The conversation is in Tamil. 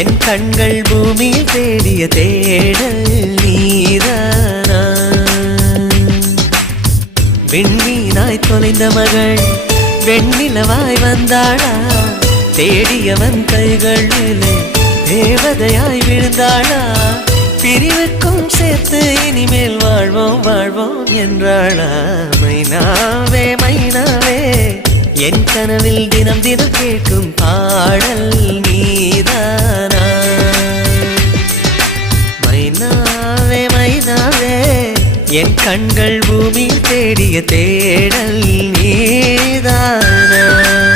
என் கண்கள் பூமியில் தேடிய தேடல் நீதானா விண்மீனாய் தொலைந்த மகள் வெண்ணிலவாய் வந்தாளா தேடியவன் கைகளிலே தேவதையாய் விழுந்தாளா பிரிவுக்கும் சேர்த்து இனிமேல் வாழ்வோம் வாழ்வோம் என்றாளா மைனாவே மைனாவே என் கனவில் தினம் தினம் கேட்கும் பாடல் நீதானா மைனாவே மைனாவே என் கண்கள் பூமியில் தேடிய தேடல் நீதானா